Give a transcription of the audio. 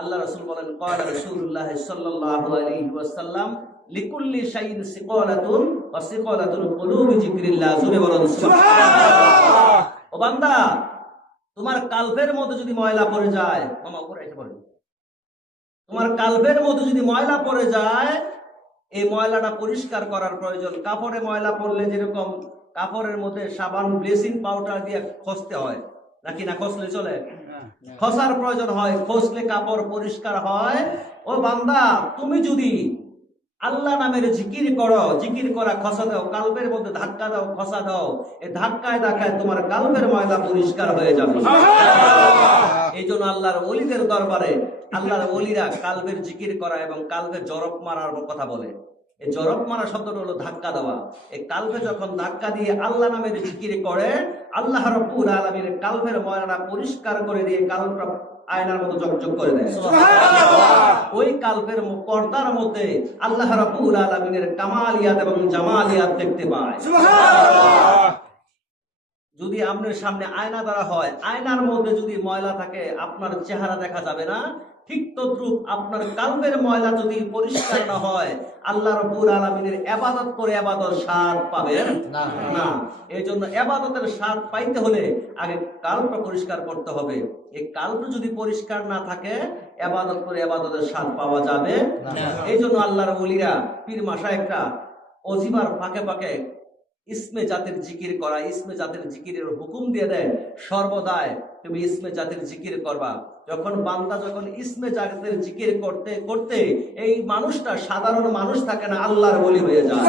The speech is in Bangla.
আল্লাহ রাসূল বলেন, ক্বালা রাসূলুল্লাহ সাল্লাল্লাহু আলাইহি ওয়াসাল্লাম, লিকুল্লি শাইইন সিকালাতুন ওয়া সিকালাতুল কুলুবি যিকরিল্লাহ। জোরে বলুন সুবহানাল্লাহ। ও বান্দা, তোমার কালবের মধ্যে যদি ময়লা পড়ে যায়, মামা উপরে রেখে পড়ে, তোমার কালবের মধ্যে যদি ময়লা পড়ে যায়, এই ময়লাটা পরিষ্কার করার প্রয়োজন। কাপড়ে ময়লা পড়লে যেরকম কাপড়ের মধ্যে সাবান ব্লিচিং পাউডার দিয়ে খসতে হয়, নাকি না খসলে চলে? খসার প্রয়োজন হয়, খসলে কাপড় পরিষ্কার হয়। ও বান্দা, তুমি যদি আল্লাহ নামের জিকির করো, জিকির করা খসা দাও, কালবের মধ্যে ধাক্কা দাও, খসা দাও, এই ধাক্কায় ধাক্কায় তোমার কালবের ময়লা পরিষ্কার হয়ে যাবে। এই জন্য আল্লাহর ওলিদের দরবারে আল্লাহর ওলিরা কালবের জিকির করা এবং কালবে জরব মারার কথা বলে। এই জরব মারা শব্দটা হলো ধাক্কা দেওয়া। এই কালবে যখন ধাক্কা দিয়ে আল্লাহ নামের জিকির করে, আল্লাহ রাব্বুল আলামিন কালবের ময়লাটা পরিষ্কার করে দিয়ে কালবটা আয়নার মতো চকচক করে দেয়। ওই কালবের পর্দার মধ্যে আল্লাহ রাব্বুল আলামিনের কামালিয়াত এবং জামালিয়াত দেখতে পায়। যদি আপনার সামনে আয়না ধরা হয়, আয়নার মধ্যে যদি ময়লা থাকে, আপনার চেহারা দেখা যাবে না। ঠিক তদ্রূপ আপনার কালবের ময়লা যদি পরিষ্কার না হয়, আল্লাহ রাব্বুল আলামিনের ইবাদত করে ইবাদত স্বাদ পাবেন না। এই জন্য ইবাদতের স্বাদ পাইতে হলে আগে কালবটা পরিষ্কার করতে হবে। এই কালব যদি পরিষ্কার না থাকে, ইবাদত করে ইবাদতের স্বাদ পাওয়া যাবে না। এই জন্য আল্লাহর ওলিরা, পীর মাশায়েখরা অজিবার ফাঁকে ফাঁকে ইসমে জাতের জিকির করা, ইসমে জাতের জিকিরের হুকুম দিয়ে দেয়, সর্বদাই তুমি ইসমে জাতের জিকির করবা। যখন বান্দা যখন ইসমে জাতের জিকির করতে করতে এই মানুষটা সাধারণ মানুষ থাকে না, আল্লাহর ওলি হয়ে যায়।